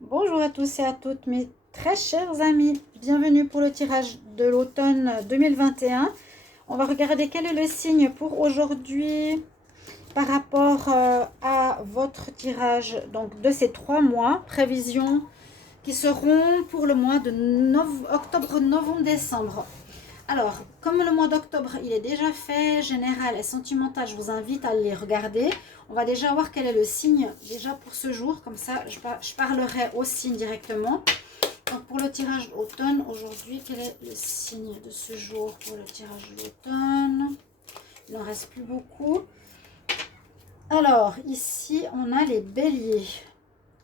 Bonjour à tous et à toutes mes très chers amis, bienvenue pour le tirage de l'automne 2021. On va regarder quel est le signe pour aujourd'hui par rapport à votre tirage donc de ces 3 mois, prévisions qui seront pour le mois de octobre, novembre, décembre. Alors, comme le mois d'octobre, il est déjà fait, général et sentimental, je vous invite à les regarder. On va déjà voir quel est le signe déjà pour ce jour. Comme ça, je parlerai au signe directement. Donc, pour le tirage d'automne, aujourd'hui, quel est le signe de ce jour pour le tirage d'automne? Il n'en reste plus beaucoup. Alors, ici, on a les béliers.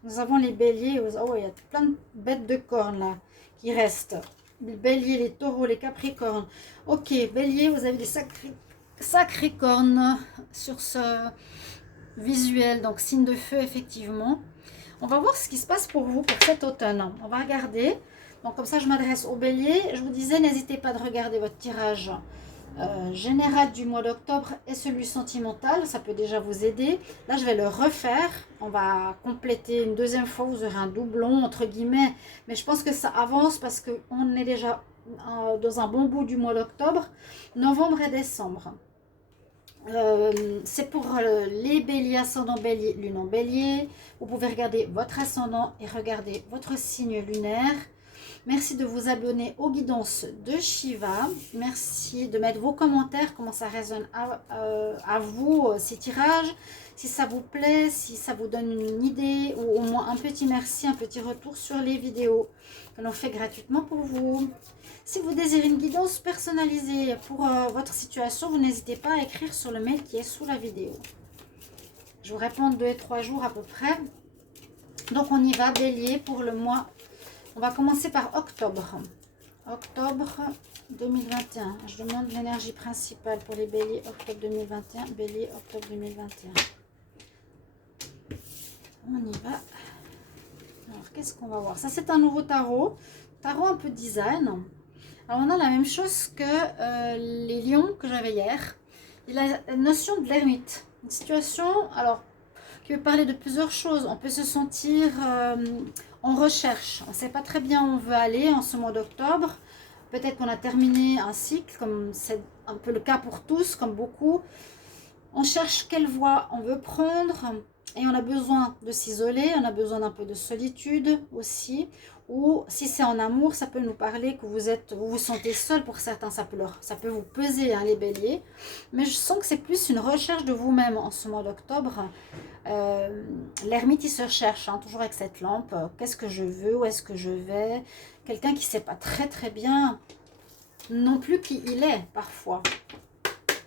Nous avons les béliers. Oh, il y a plein de bêtes de cornes là qui restent. Les béliers, les taureaux, les capricornes. Ok, bélier, vous avez des sacrées cornes sur ce visuel. Donc, signe de feu, effectivement. On va voir ce qui se passe pour vous pour cet automne. On va regarder. Donc, comme ça, je m'adresse aux béliers. Je vous disais, n'hésitez pas de regarder votre tirage général du mois d'octobre et celui sentimental, ça peut déjà vous aider. Là, je vais le refaire. On va compléter une deuxième fois. Vous aurez un doublon, entre guillemets. Mais je pense que ça avance parce qu'on est déjà dans un bon bout du mois d'octobre, novembre et décembre. C'est pour les béliers, ascendant bélier, lune en bélier. Vous pouvez regarder votre ascendant et regarder votre signe lunaire. Merci de vous abonner aux guidances de Shiva. Merci de mettre vos commentaires, comment ça résonne à vous, ces tirages. Si ça vous plaît, si ça vous donne une idée ou au moins un petit merci, un petit retour sur les vidéos que l'on fait gratuitement pour vous. Si vous désirez une guidance personnalisée pour votre situation, vous n'hésitez pas à écrire sur le mail qui est sous la vidéo. Je vous réponds 2 et 3 jours à peu près. Donc on y va, bélier, pour le mois. On va commencer par octobre. Octobre 2021. Je demande l'énergie principale pour les béliers, octobre 2021. Bélier, octobre 2021. On y va. Alors, qu'est-ce qu'on va voir? Ça, c'est un nouveau tarot. Tarot un peu design. Alors, on a la même chose que les lions que j'avais hier. Il a la notion de l'ermite. Une situation, alors, qui veut parler de plusieurs choses. On peut se sentir en recherche. On ne sait pas très bien où on veut aller en ce mois d'octobre. Peut-être qu'on a terminé un cycle, comme c'est un peu le cas pour tous, comme beaucoup. On cherche quelle voie on veut prendre et on a besoin de s'isoler, on a besoin d'un peu de solitude aussi. Ou si c'est en amour, ça peut nous parler que vous vous sentez seul. Pour certains, ça peut vous peser, hein, les béliers. Mais je sens que c'est plus une recherche de vous-même en ce mois d'octobre. L'ermite, il se cherche, hein, toujours avec cette lampe. Qu'est-ce que je veux? Où est-ce que je vais? Quelqu'un qui ne sait pas très très bien non plus qui il est parfois.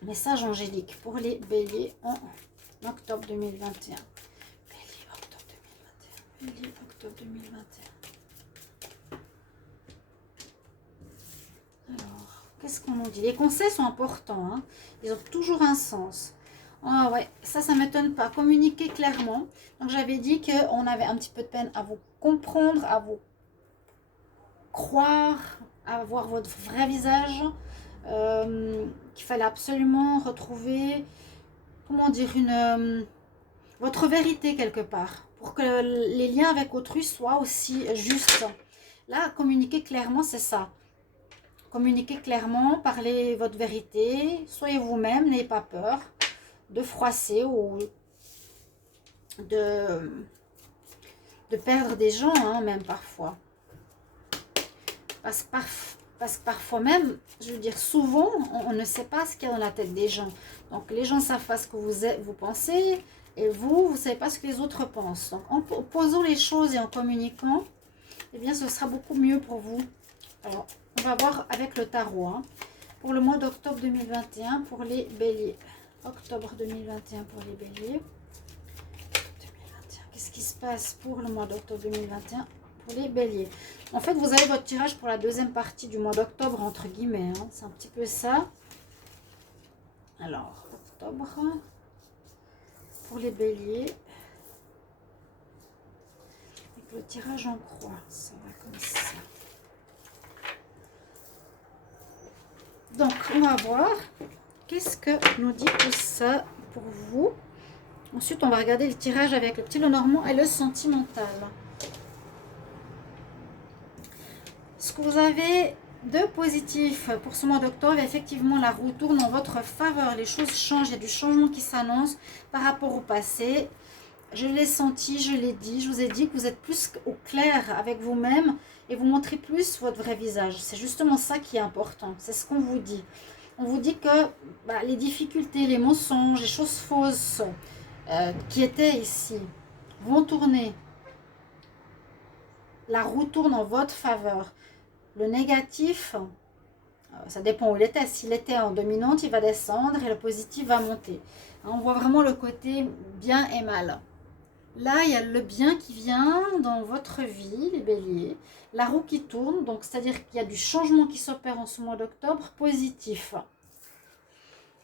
Message angélique pour les béliers en octobre 2021. Bélier, octobre 2021. Bélier, octobre 2021. Alors, qu'est-ce qu'on nous dit? Les conseils sont importants, hein. Ils ont toujours un sens. Ah ouais, ça ne m'étonne pas. Communiquer clairement. Donc, j'avais dit qu'on avait un petit peu de peine à vous comprendre, à vous croire, à voir votre vrai visage. Qu'il fallait absolument retrouver, comment dire, votre vérité quelque part, pour que les liens avec autrui soient aussi justes. Là, communiquer clairement, c'est ça. Communiquer clairement, parlez votre vérité, soyez vous-même, n'ayez pas peur de froisser ou de perdre des gens, hein, même parfois. Parce que parfois même, je veux dire, souvent, on ne sait pas ce qu'il y a dans la tête des gens. Donc, les gens savent pas ce que vous pensez, et vous ne savez pas ce que les autres pensent. Donc, en posant les choses et en communiquant, eh bien, ce sera beaucoup mieux pour vous. Alors, on va voir avec le tarot, hein, pour le mois d'octobre 2021, pour les béliers. Octobre 2021 pour les béliers. 2021. Qu'est-ce qui se passe pour le mois d'octobre 2021 pour les béliers? En fait, vous avez votre tirage pour la deuxième partie du mois d'octobre, entre guillemets, hein. C'est un petit peu ça. Alors, octobre, pour les béliers. Avec le tirage en croix, ça va comme ça. Donc, on va voir qu'est-ce que nous dit tout ça pour vous. Ensuite, on va regarder le tirage avec le petit Lenormand et le sentimental. Ce que vous avez de positif pour ce mois d'octobre, effectivement, la roue tourne en votre faveur. Les choses changent, il y a du changement qui s'annonce par rapport au passé. Je l'ai senti, je l'ai dit, je vous ai dit que vous êtes plus au clair avec vous-même et vous montrez plus votre vrai visage. C'est justement ça qui est important, c'est ce qu'on vous dit. On vous dit que les difficultés, les mensonges, les choses fausses qui étaient ici vont tourner. La roue tourne en votre faveur. Le négatif, ça dépend où il était. S'il était en dominante, il va descendre et le positif va monter. On voit vraiment le côté bien et mal. Là, il y a le bien qui vient dans votre vie, les béliers. La roue qui tourne, donc c'est-à-dire qu'il y a du changement qui s'opère en ce mois d'octobre, positif.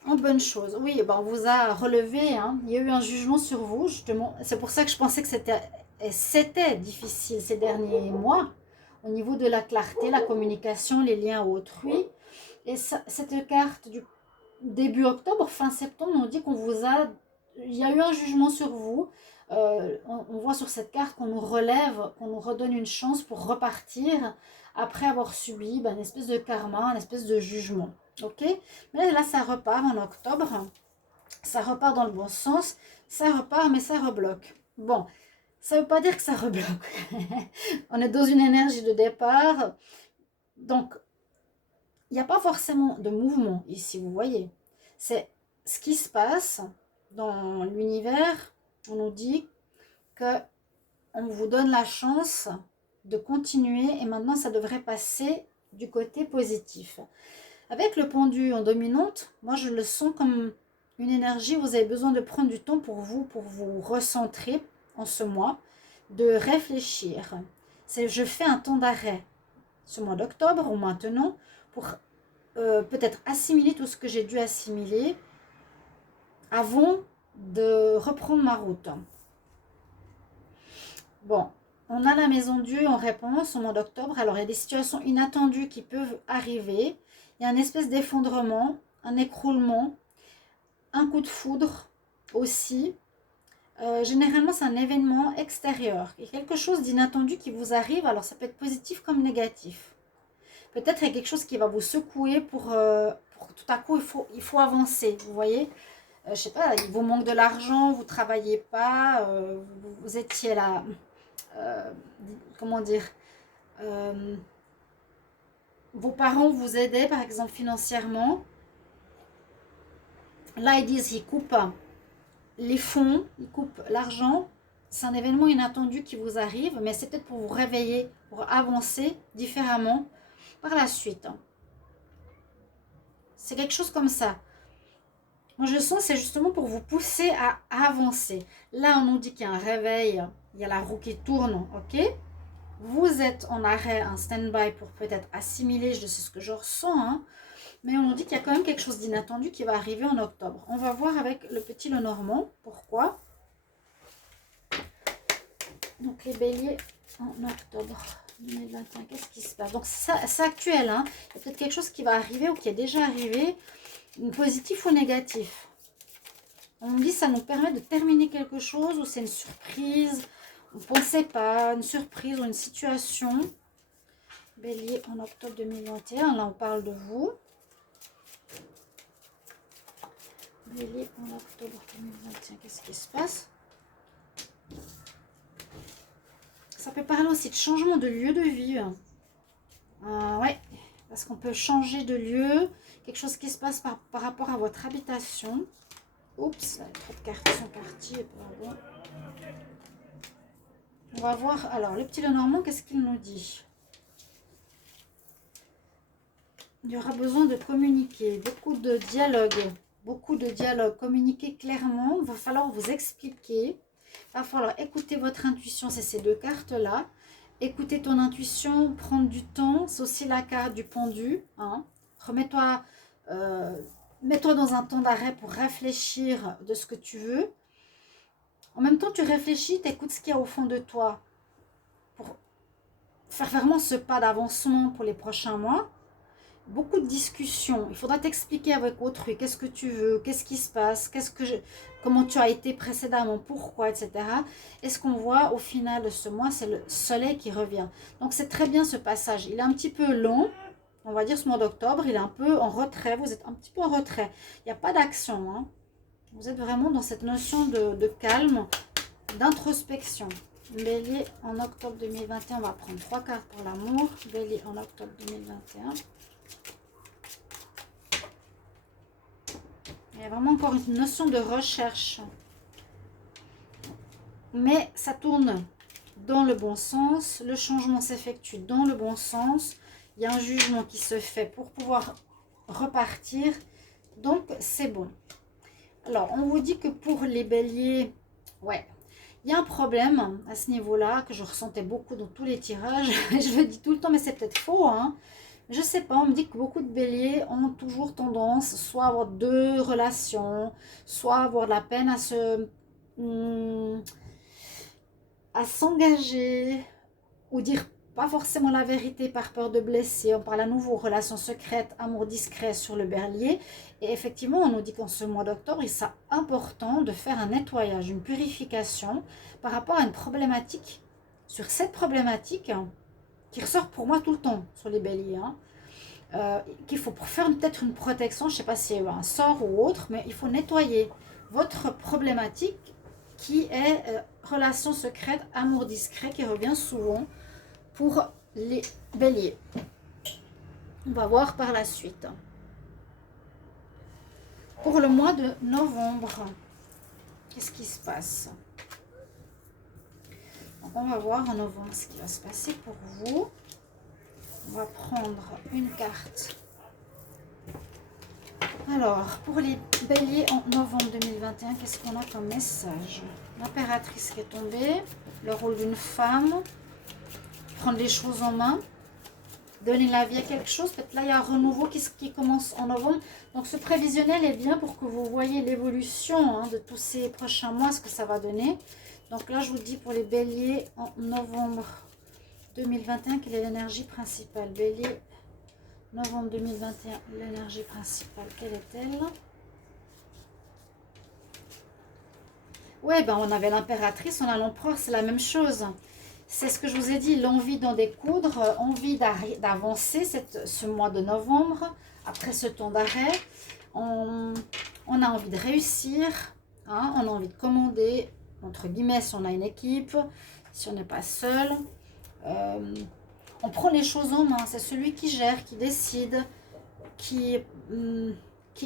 En bonne chose. Oui, on vous a relevé. Il y a eu un jugement sur vous, justement. C'est pour ça que je pensais que c'était difficile ces derniers mois, au niveau de la clarté, la communication, les liens autrui. Et cette carte du début octobre, fin septembre, on dit il y a eu un jugement sur vous. On voit sur cette carte qu'on nous relève, qu'on nous redonne une chance pour repartir après avoir subi une espèce de karma, une espèce de jugement. Ok? Mais là, ça repart en octobre. Ça repart dans le bon sens. Ça repart, mais ça rebloque. Bon, ça ne veut pas dire que ça rebloque. On est dans une énergie de départ. Donc, il n'y a pas forcément de mouvement ici, vous voyez. C'est ce qui se passe dans l'univers. On nous dit que on vous donne la chance de continuer et maintenant ça devrait passer du côté positif. Avec le pendu en dominante, moi je le sens comme une énergie, vous avez besoin de prendre du temps pour vous recentrer en ce mois, de réfléchir. Je fais un temps d'arrêt ce mois d'octobre ou maintenant pour peut-être assimiler tout ce que j'ai dû assimiler avant de reprendre ma route. Bon, on a la maison Dieu en réponse au mois d'octobre. Alors, il y a des situations inattendues qui peuvent arriver. Il y a une espèce d'effondrement, un écroulement, un coup de foudre aussi. Généralement, c'est un événement extérieur. Il y a quelque chose d'inattendu qui vous arrive. Alors, ça peut être positif comme négatif. Peut-être il y a quelque chose qui va vous secouer pour tout à coup, il faut avancer. Vous voyez, je sais pas, il vous manque de l'argent, vous ne travaillez pas, vous étiez là... comment dire, vos parents vous aidaient par exemple financièrement. Là ils disent ils coupent les fonds, ils coupent l'argent. C'est un événement inattendu qui vous arrive, mais c'est peut-être pour vous réveiller, pour avancer différemment par la suite. C'est quelque chose comme ça. Moi je sens c'est justement pour vous pousser à avancer. Là on nous dit qu'il y a un réveil, il y a la roue qui tourne, ok? Vous êtes en arrêt, un stand-by pour peut-être assimiler, je sais ce que je ressens, mais on nous dit qu'il y a quand même quelque chose d'inattendu qui va arriver en octobre. On va voir avec le petit Lenormand, pourquoi. Donc les béliers en octobre 2021, qu'est-ce qui se passe? Donc c'est actuel, il y a peut-être quelque chose qui va arriver ou qui est déjà arrivé, positif ou négatif. On nous dit que ça nous permet de terminer quelque chose ou c'est une surprise. On ne pensait pas, une surprise ou une situation. Bélier en octobre 2021, là on parle de vous. Bélier en octobre 2021, qu'est-ce qui se passe? Ça peut parler aussi de changement de lieu de vie. Ouais, parce qu'on peut changer de lieu, quelque chose qui se passe par rapport à votre habitation. Oups, là, trop de cartes sont parties. Pardon. On va voir, alors, le petit Lenormand, qu'est-ce qu'il nous dit? Il y aura besoin de communiquer, beaucoup de dialogue, communiquer clairement. Il va falloir vous expliquer. Il va falloir écouter votre intuition, c'est ces deux cartes-là. Écouter ton intuition, prendre du temps, c'est aussi la carte du pendu. Remets-toi, mets-toi dans un temps d'arrêt pour réfléchir de ce que tu veux. En même temps, tu réfléchis, tu écoutes ce qu'il y a au fond de toi pour faire vraiment ce pas d'avancement pour les prochains mois. beaucoup de discussions. Il faudra t'expliquer avec autrui qu'est-ce que tu veux, qu'est-ce qui se passe, comment tu as été précédemment, pourquoi, etc. Et ce qu'on voit au final de ce mois, c'est le soleil qui revient. Donc c'est très bien ce passage. Il est un petit peu long, on va dire ce mois d'octobre, il est un peu en retrait. Vous êtes un petit peu en retrait. Il n'y a pas d'action, hein. Vous êtes vraiment dans cette notion de calme, d'introspection. Bélier en octobre 2021, on va prendre 3 cartes pour l'amour. Bélier en octobre 2021. Il y a vraiment encore une notion de recherche. Mais ça tourne dans le bon sens. Le changement s'effectue dans le bon sens. Il y a un jugement qui se fait pour pouvoir repartir. Donc, c'est bon. Alors, on vous dit que pour les béliers, ouais, il y a un problème à ce niveau-là que je ressentais beaucoup dans tous les tirages. Je le dis tout le temps, mais c'est peut-être faux, hein. Je sais pas, on me dit que beaucoup de béliers ont toujours tendance soit à avoir 2 relations, soit à avoir de la peine à s'engager ou dire pas forcément la vérité par peur de blesser. On parle à nouveau relations secrètes, amour discret sur le bélier. Et effectivement, on nous dit qu'en ce mois d'octobre, il est important de faire un nettoyage, une purification par rapport à une problématique. Sur cette problématique qui ressort pour moi tout le temps sur les béliers, hein. Qu'il faut faire peut-être une protection, je ne sais pas si c'est un sort ou autre, mais il faut nettoyer votre problématique qui est relation secrète, amour discret, qui revient souvent pour les béliers. On va voir par la suite. Pour le mois de novembre, qu'est-ce qui se passe? Donc on va voir en novembre ce qui va se passer pour vous. On va prendre une carte. Alors, pour les béliers en novembre 2021, qu'est-ce qu'on a comme message? L'impératrice qui est tombée, le rôle d'une femme, prendre les choses en main, donner la vie à quelque chose. Peut-être là, il y a un renouveau qui commence en novembre. Donc, ce prévisionnel est bien pour que vous voyez l'évolution, hein, de tous ces prochains mois, ce que ça va donner. Donc là, je vous dis pour les béliers en novembre 2021, quelle est l'énergie principale? Bélier, novembre 2021, l'énergie principale, quelle est-elle? Ouais, ben on avait l'impératrice, on a l'empereur, c'est la même chose. C'est ce que je vous ai dit, l'envie d'en découdre, envie d'avancer ce mois de novembre, après ce temps d'arrêt. On a envie de réussir, hein, on a envie de commander, entre guillemets, si on a une équipe, si on n'est pas seul. On prend les choses en main, c'est celui qui gère, qui décide, qui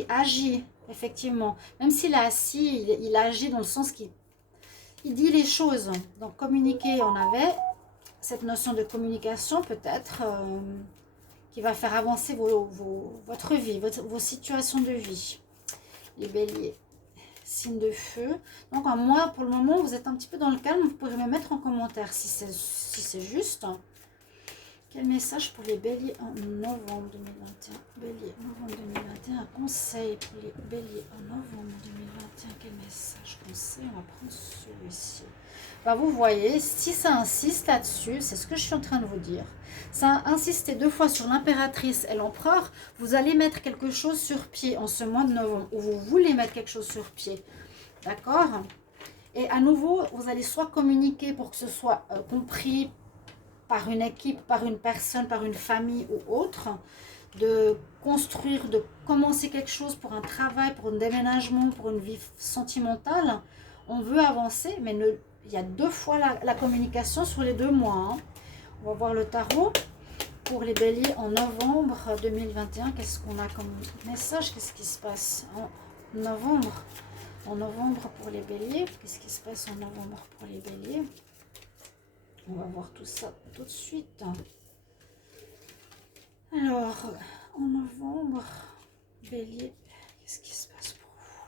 agit, effectivement. Même s'il est assis, il agit dans le sens qu'il dit les choses. Donc communiquer, on avait cette notion de communication peut-être qui va faire avancer votre vie, vos situations de vie. Les béliers, signe de feu. Donc moi, pour le moment, vous êtes un petit peu dans le calme. Vous pourrez me mettre en commentaire si c'est juste. Quel message pour les béliers en novembre 2021? Bélier, novembre 2021, un conseil pour les béliers en novembre 2021. Quel message, conseil? On va prendre celui-ci. Bah, vous voyez, si ça insiste là-dessus, c'est ce que je suis en train de vous dire. Ça a insisté 2 fois sur l'impératrice et l'empereur. Vous allez mettre quelque chose sur pied en ce mois de novembre, ou vous voulez mettre quelque chose sur pied. D'accord? Et à nouveau, vous allez soit communiquer pour que ce soit compris par une équipe, par une personne, par une famille ou autre, de construire, de commencer quelque chose pour un travail, pour un déménagement, pour une vie sentimentale. On veut avancer, mais il y a 2 fois la communication sur les 2 mois. Hein. On va voir le tarot pour les béliers en novembre 2021. Qu'est-ce qu'on a comme message? Qu'est-ce qui se passe en novembre? En novembre pour les béliers. Qu'est-ce qui se passe en novembre pour les béliers? On va voir tout ça tout de suite. Alors, en novembre, bélier, qu'est-ce qui se passe pour vous?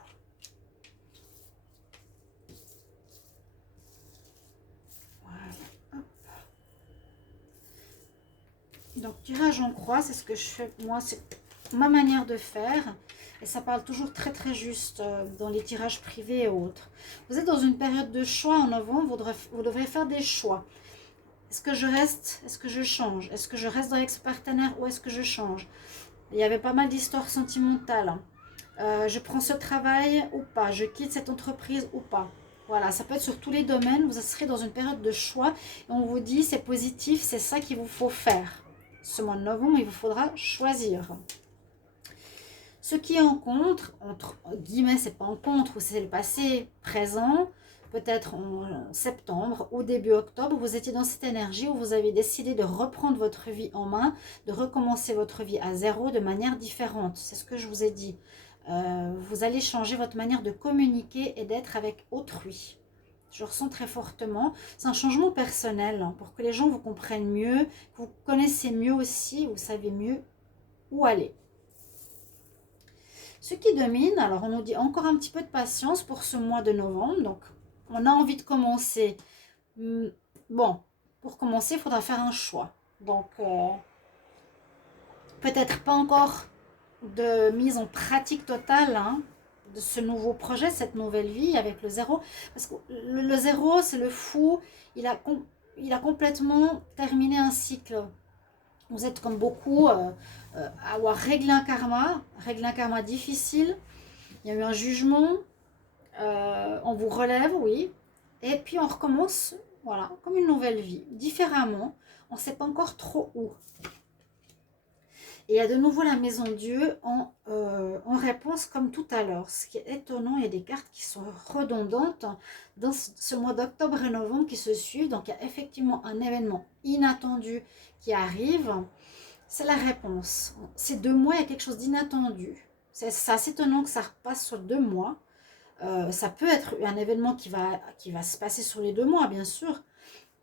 Voilà. Hop. Donc, tirage en croix, c'est ce que je fais. Moi, c'est ma manière de faire. Et ça parle toujours très très juste dans les tirages privés et autres. Vous êtes dans une période de choix en novembre. Vous devrez faire des choix. Est-ce que je reste? Est-ce que je change? Est-ce que je reste avec ce partenaire ou est-ce que je change? Il y avait pas mal d'histoires sentimentales. Je prends ce travail ou pas, je quitte cette entreprise ou pas. Voilà, ça peut être sur tous les domaines. Vous serez dans une période de choix et on vous dit c'est positif, c'est ça qu'il vous faut faire. Ce mois de novembre, il vous faudra choisir. Ce qui est en contre, entre guillemets, c'est pas en contre, ou c'est le passé présent, peut-être en septembre ou début octobre, vous étiez dans cette énergie où vous avez décidé de reprendre votre vie en main, de recommencer votre vie à zéro de manière différente. C'est ce que je vous ai dit. Vous allez changer votre manière de communiquer et d'être avec autrui. Je ressens très fortement. C'est un changement personnel hein, pour que les gens vous comprennent mieux, que vous connaissez mieux aussi, vous savez mieux où aller. Ce qui domine, alors on nous dit encore un petit peu de patience pour ce mois de novembre. Donc, on a envie de commencer. Bon, pour commencer, il faudra faire un choix. Donc, peut-être pas encore de mise en pratique totale hein, de ce nouveau projet, cette nouvelle vie avec le zéro. Parce que le zéro, c'est le fou. Il a complètement terminé un cycle. Vous êtes comme beaucoup à avoir réglé un karma difficile. Il y a eu un jugement, on vous relève, oui. Et puis on recommence, voilà, comme une nouvelle vie, différemment. On ne sait pas encore trop où. Et il y a de nouveau la maison Dieu en réponse comme tout à l'heure. Ce qui est étonnant, il y a des cartes qui sont redondantes dans ce mois d'octobre et novembre qui se suivent. Donc il y a effectivement un événement inattendu qui arrive. C'est la réponse. Ces 2 mois, il y a quelque chose d'inattendu. C'est assez étonnant que ça repasse sur 2 mois. Ça peut être un événement qui va se passer sur les 2 mois, bien sûr.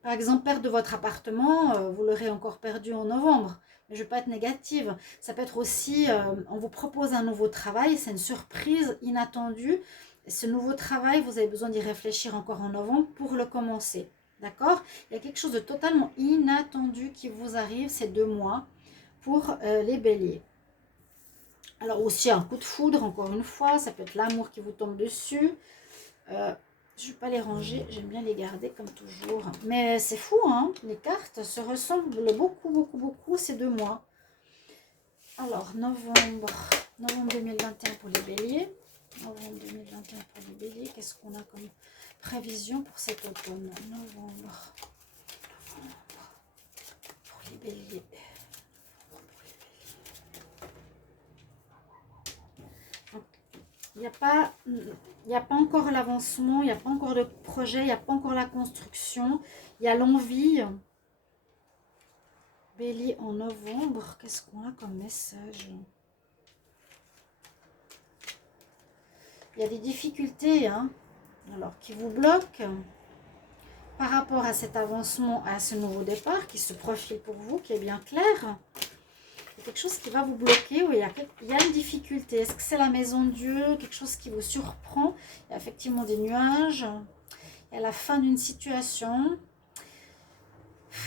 Par exemple, perdre votre appartement, vous l'aurez encore perdu en novembre. Mais je ne vais pas être négative. Ça peut être aussi, on vous propose un nouveau travail, c'est une surprise inattendue. Et ce nouveau travail, vous avez besoin d'y réfléchir encore en novembre pour le commencer. D'accord? Il y a quelque chose de totalement inattendu qui vous arrive ces 2 mois pour les béliers. Alors aussi un coup de foudre, encore une fois, ça peut être l'amour qui vous tombe dessus. Je ne vais pas les ranger, j'aime bien les garder comme toujours. Mais c'est fou, hein, les cartes se ressemblent beaucoup ces 2 mois. Alors, novembre 2021 pour les béliers. Novembre 2021 pour les béliers, qu'est-ce qu'on a comme prévision pour cet automne? Novembre pour les béliers. Il n'y a pas encore l'avancement, il n'y a pas encore de projet, il n'y a pas encore la construction. Il y a l'envie. Bélier en novembre, qu'est-ce qu'on a comme message? Il y a des difficultés hein, alors, qui vous bloquent par rapport à cet avancement, à ce nouveau départ qui se profile pour vous, qui est bien clair. Quelque chose qui va vous bloquer, oui, il y a une difficulté. Est-ce que c'est la maison de Dieu, quelque chose qui vous surprend? Il y a effectivement des nuages, il y a la fin d'une situation. Je ne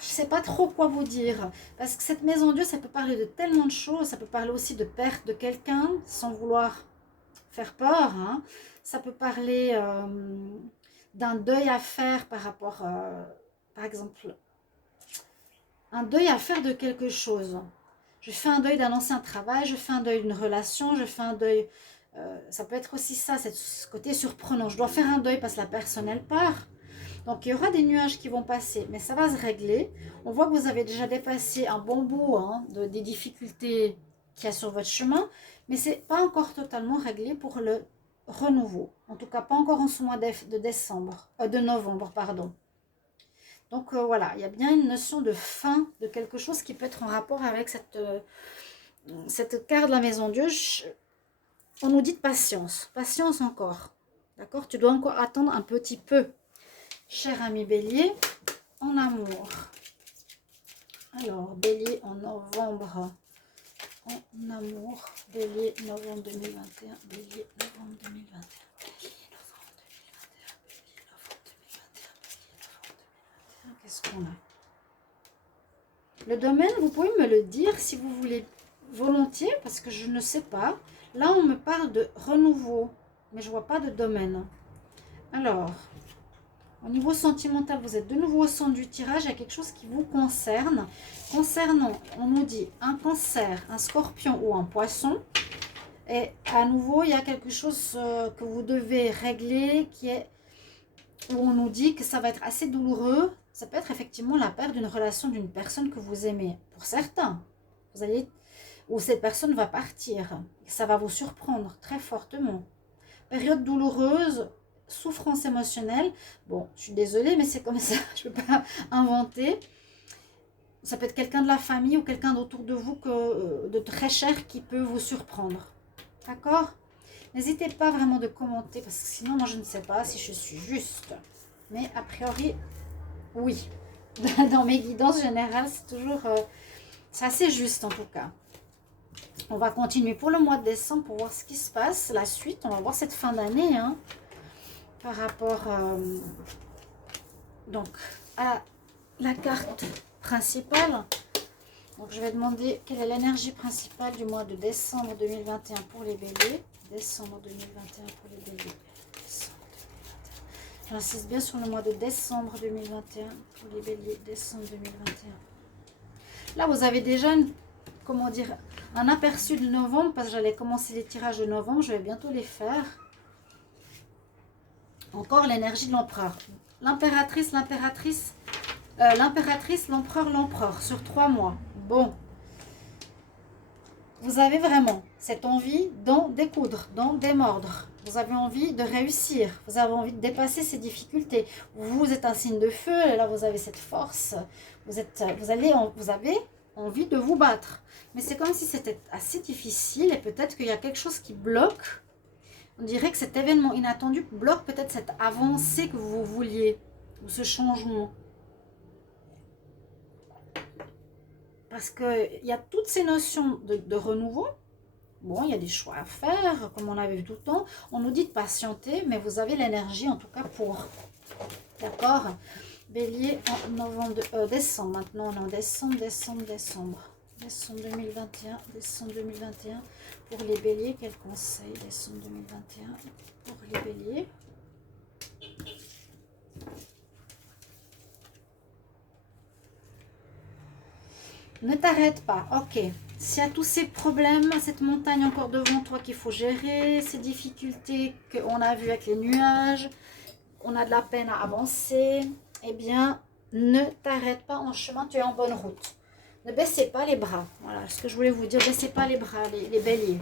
sais pas trop quoi vous dire, parce que cette maison de Dieu, ça peut parler de tellement de choses, ça peut parler aussi de perte de quelqu'un, sans vouloir faire peur, hein. Ça peut parler d'un deuil à faire par rapport, par exemple, un deuil à faire de quelque chose. Je fais un deuil d'un ancien travail, je fais un deuil d'une relation, je fais un deuil... ça peut être aussi ça, ce côté surprenant. Je dois faire un deuil parce que la personne, elle part. Donc, il y aura des nuages qui vont passer, mais ça va se régler. On voit que vous avez déjà dépassé un bon bout hein, des difficultés qu'il y a sur votre chemin, mais ce n'est pas encore totalement réglé pour le renouveau. En tout cas, pas encore en ce mois de novembre, pardon. Donc voilà, il y a bien une notion de fin de quelque chose qui peut être en rapport avec cette carte de la maison Dieu. On nous dit de patience, patience encore. D'accord? Tu dois encore attendre un petit peu. Cher ami Bélier, en amour. Alors, Bélier en novembre. En amour, Bélier, novembre 2021. Bélier, novembre 2021. Qu'est-ce qu'on a? Le domaine, vous pouvez me le dire si vous voulez volontiers, parce que je ne sais pas. Là, on me parle de renouveau, mais je ne vois pas de domaine. Alors, Au niveau sentimental, vous êtes de nouveau au centre du tirage. Il y a quelque chose qui vous concerne. Concernant, on nous dit un cancer, un scorpion ou un poisson. Et à nouveau, il y a quelque chose que vous devez régler qui est où on nous dit que ça va être assez douloureux. Ça peut être effectivement la perte d'une relation d'une personne que vous aimez. Pour certains, vous allez, ou cette personne va partir. Ça va vous surprendre très fortement. Période douloureuse, souffrance émotionnelle. Bon, je suis désolée, mais c'est comme ça. Je ne peux pas inventer. Ça peut être quelqu'un de la famille ou quelqu'un d'autour de vous de très cher qui peut vous surprendre. D'accord? N'hésitez pas vraiment de commenter parce que sinon, moi, je ne sais pas si je suis juste. Mais a priori, oui. Dans mes guidances générales, c'est toujours... c'est assez juste en tout cas. On va continuer pour le mois de décembre pour voir ce qui se passe. La suite, on va voir cette fin d'année. Hein, par rapport donc à la carte principale. Donc, je vais demander quelle est l'énergie principale du mois de décembre 2021 pour les béliers. Décembre 2021 pour les béliers. J'insiste bien sur le mois de décembre 2021 pour les béliers. Décembre 2021. Là, vous avez déjà comment dire, un aperçu de novembre parce que j'allais commencer les tirages de novembre. Je vais bientôt les faire. Encore l'énergie de l'empereur. L'impératrice, l'empereur, sur 3 mois. Bon. Vous avez vraiment cette envie d'en découdre, d'en démordre. Vous avez envie de réussir. Vous avez envie de dépasser ces difficultés. Vous êtes un signe de feu. Et là, vous avez cette force. Vous avez envie de vous battre. Mais c'est comme si c'était assez difficile. Et peut-être qu'il y a quelque chose qui bloque. On dirait que cet événement inattendu bloque peut-être cette avancée que vous vouliez. Ou ce changement. Parce qu'il y a toutes ces notions de renouveau. Bon, il y a des choix à faire, comme on avait vu tout le temps. On nous dit de patienter, mais vous avez l'énergie en tout cas pour. D'accord? Bélier en novembre, décembre. Maintenant, on est en décembre. Décembre 2021. Décembre 2021. Pour les béliers, quel conseil? Décembre 2021 pour les béliers. Ne t'arrête pas, ok. S'il y a tous ces problèmes, cette montagne encore devant toi qu'il faut gérer, ces difficultés qu'on a vues avec les nuages, on a de la peine à avancer, eh bien, ne t'arrête pas en chemin, tu es en bonne route. Ne baissez pas les bras, voilà ce que je voulais vous dire, baissez pas les bras, les béliers.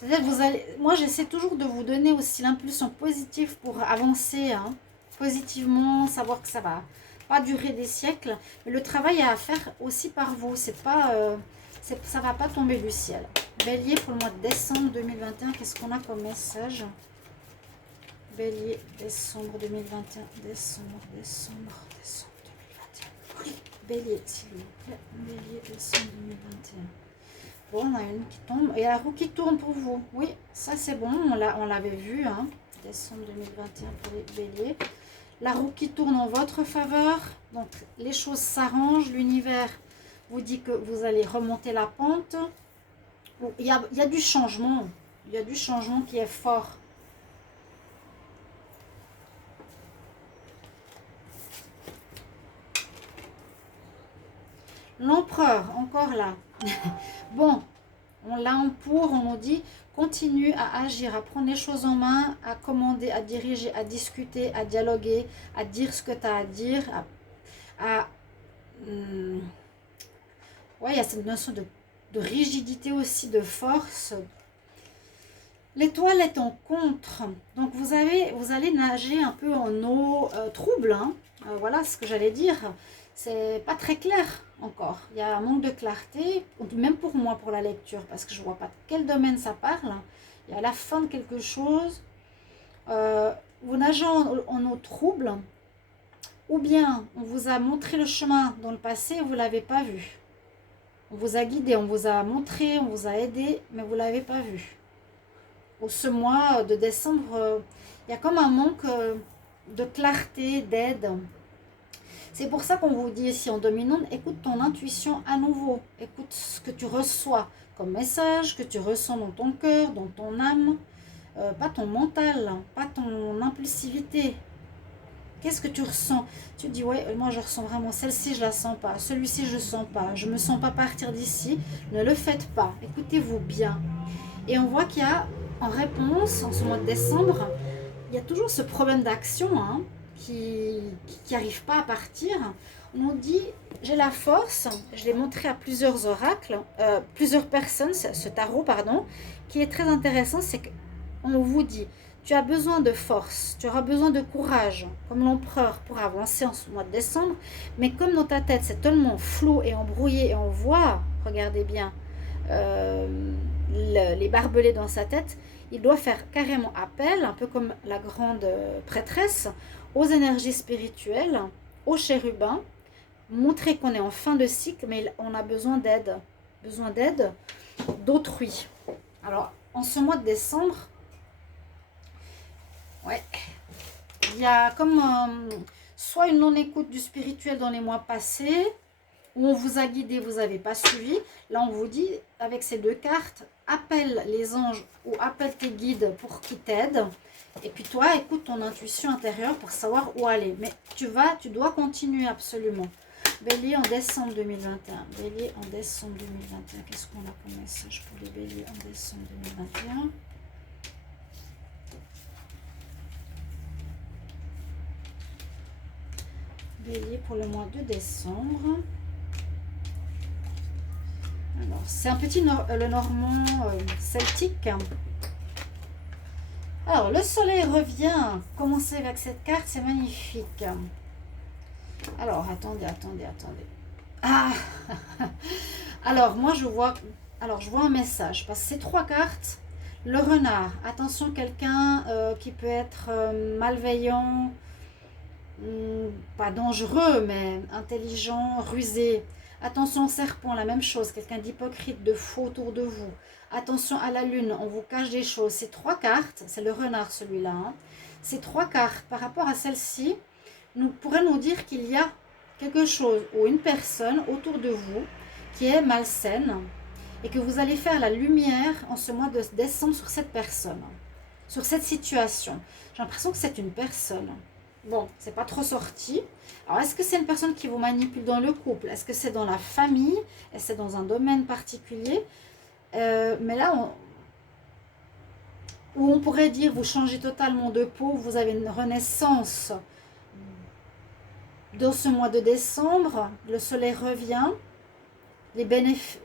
Peut-être vous allez, moi j'essaie toujours de vous donner aussi l'impulsion positive pour avancer, hein, positivement, savoir que ça va pas durer des siècles, mais le travail est à faire aussi par vous, c'est pas, ça va pas tomber du ciel. Bélier pour le mois de décembre 2021, qu'est-ce qu'on a comme message? Bélier, décembre 2021, décembre 2021. Oui, bélier, s'il vous plaît, bélier, décembre 2021. Bon, on a une qui tombe. Et la roue qui tourne pour vous. Oui, ça c'est bon. On l'avait vu. Hein. Décembre 2021 pour les béliers. La roue qui tourne en votre faveur. Donc, les choses s'arrangent. L'univers vous dit que vous allez remonter la pente. Il y a du changement. Il y a du changement qui est fort. L'empereur, encore là. Bon, on l'a en pour, on nous dit, continue à agir, à prendre les choses en main, à commander, à diriger, à discuter, à dialoguer, à dire ce que tu as à dire, ouais, il y a cette notion de rigidité aussi, de force. L'étoile est en contre, donc vous allez nager un peu en eau trouble, hein. Voilà ce que j'allais dire. C'est pas très clair encore. Il y a un manque de clarté, même pour moi, pour la lecture, parce que je vois pas de quel domaine ça parle. Il y a la fin de quelque chose. Vous nagez en eau trouble, ou bien on vous a montré le chemin dans le passé et vous ne l'avez pas vu. On vous a guidé, on vous a montré, on vous a aidé, mais vous ne l'avez pas vu. Ce mois de décembre, il y a comme un manque de clarté, d'aide. C'est pour ça qu'on vous dit ici en dominante, écoute ton intuition à nouveau. Écoute ce que tu reçois comme message, que tu ressens dans ton cœur, dans ton âme. Pas ton mental, pas ton impulsivité. Qu'est-ce que tu ressens? Tu te dis, ouais, moi je ressens vraiment celle-ci, je la sens pas. Celui-ci, je le sens pas. Je me sens pas partir d'ici. Ne le faites pas. Écoutez-vous bien. Et on voit qu'il y a, en réponse, en ce mois de décembre, il y a toujours ce problème d'action hein, qui n'arrive pas à partir. On dit, j'ai la force, je l'ai montré à plusieurs oracles, plusieurs personnes, ce tarot, pardon, qui est très intéressant, c'est qu'on vous dit, tu as besoin de force, tu auras besoin de courage, comme l'empereur pour avancer en ce mois de décembre, mais comme dans ta tête, c'est tellement flou et embrouillé, et on voit, regardez bien, les barbelés dans sa tête, il doit faire carrément appel, un peu comme la grande prêtresse, aux énergies spirituelles, aux chérubins, montrer qu'on est en fin de cycle, mais on a besoin d'aide d'autrui. Alors, en ce mois de décembre, ouais, il y a comme soit une non-écoute du spirituel dans les mois passés, où on vous a guidé, vous n'avez pas suivi. Là, on vous dit, avec ces deux cartes, appelle les anges ou appelle tes guides pour qu'ils t'aident. Et puis toi, écoute ton intuition intérieure pour savoir où aller. Mais tu dois continuer absolument. Bélier en décembre 2021. Bélier en décembre 2021. Qu'est-ce qu'on a comme message pour les béliers en décembre 2021? Bélier pour le mois de décembre. Alors, c'est un petit le normand celtique. Alors, le soleil revient. Commencez avec cette carte, c'est magnifique. Alors, attendez. Ah alors, moi, je vois un message. Parce que ces trois cartes, le renard. Attention, quelqu'un qui peut être malveillant, pas dangereux, mais intelligent, rusé. Attention au serpent, la même chose, quelqu'un d'hypocrite, de faux autour de vous. Attention à la lune, on vous cache des choses. Ces trois cartes, c'est le renard celui-là, hein. Ces trois cartes, par rapport à celle-ci, pourraient nous dire qu'il y a quelque chose ou une personne autour de vous qui est malsaine et que vous allez faire la lumière en ce mois de décembre sur cette personne, sur cette situation. J'ai l'impression que c'est une personne. Bon, c'est pas trop sorti. Alors, est-ce que c'est une personne qui vous manipule dans le couple? Est-ce que c'est dans la famille? Est-ce que c'est dans un domaine particulier? Mais là, où on pourrait dire, vous changez totalement de peau, vous avez une renaissance dans ce mois de décembre, le soleil revient, les bénéfices...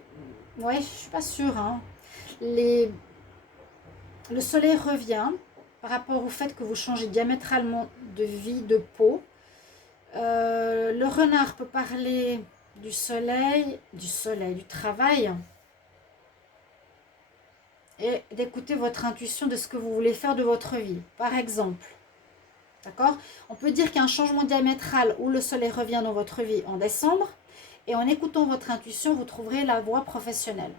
Ouais, je suis pas sûre, hein. Le soleil revient par rapport au fait que vous changez diamétralement de vie, de peau. Le renard peut parler du soleil, du travail, et d'écouter votre intuition de ce que vous voulez faire de votre vie. Par exemple, d'accord? On peut dire qu'il y a un changement diamétral où le soleil revient dans votre vie en décembre, et en écoutant votre intuition, vous trouverez la voie professionnelle.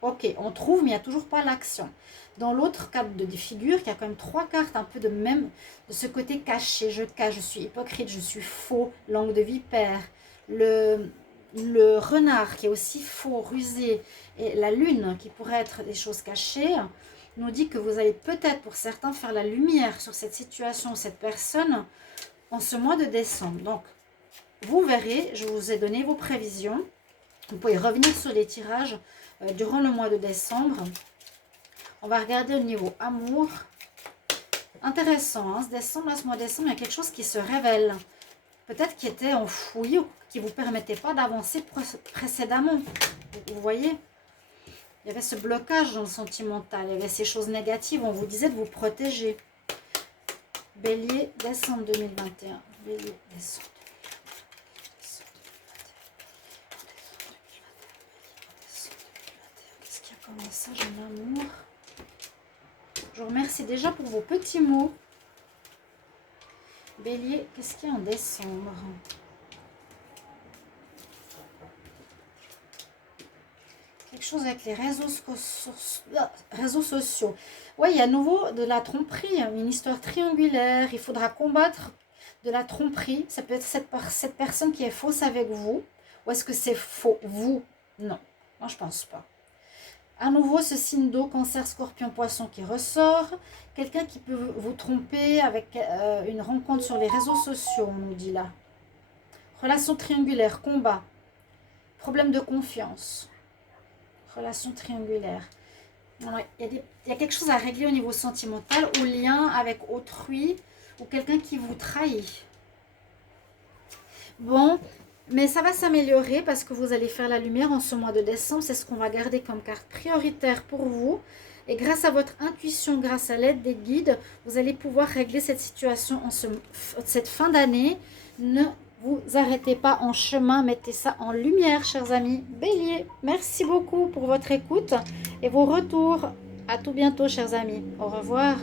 Ok, on trouve, mais il n'y a toujours pas l'action. Dans l'autre cas de figure, il y a quand même trois cartes un peu de ce côté caché. Je cache, je suis hypocrite, je suis faux, langue de vipère. Le renard qui est aussi faux, rusé, et la lune qui pourrait être des choses cachées, nous dit que vous allez peut-être pour certains faire la lumière sur cette situation, cette personne, en ce mois de décembre. Donc, vous verrez, je vous ai donné vos prévisions. Vous pouvez revenir sur les tirages durant le mois de décembre. On va regarder au niveau amour. Intéressant, hein, ce mois de décembre, il y a quelque chose qui se révèle. Peut-être qui était enfoui ou qui ne vous permettait pas d'avancer précédemment. Vous voyez? Il y avait ce blocage dans le sentimental. Il y avait ces choses négatives. On vous disait de vous protéger. Bélier, décembre 2021. Bélier, décembre. Qu'est-ce qu'il y a comme message en amour? Je vous remercie déjà pour vos petits mots. Bélier, qu'est-ce qu'il y a en décembre? Quelque chose avec les réseaux sociaux. Oui, il y a à nouveau de la tromperie, une histoire triangulaire. Il faudra combattre de la tromperie. Ça peut être cette personne qui est fausse avec vous. Ou est-ce que c'est faux? Vous? Non, moi je pense pas. À nouveau, ce signe d'eau, cancer, scorpion, poisson qui ressort. Quelqu'un qui peut vous tromper avec une rencontre sur les réseaux sociaux, on nous dit là. Relation triangulaire, combat. Problème de confiance. Relation triangulaire. Il y a quelque chose à régler au niveau sentimental, au lien avec autrui ou quelqu'un qui vous trahit. Bon, mais ça va s'améliorer parce que vous allez faire la lumière en ce mois de décembre. C'est ce qu'on va garder comme carte prioritaire pour vous. Et grâce à votre intuition, grâce à l'aide des guides, vous allez pouvoir régler cette situation en cette fin d'année. Ne vous arrêtez pas en chemin, mettez ça en lumière, chers amis. Bélier, merci beaucoup pour votre écoute et vos retours. À tout bientôt, chers amis. Au revoir.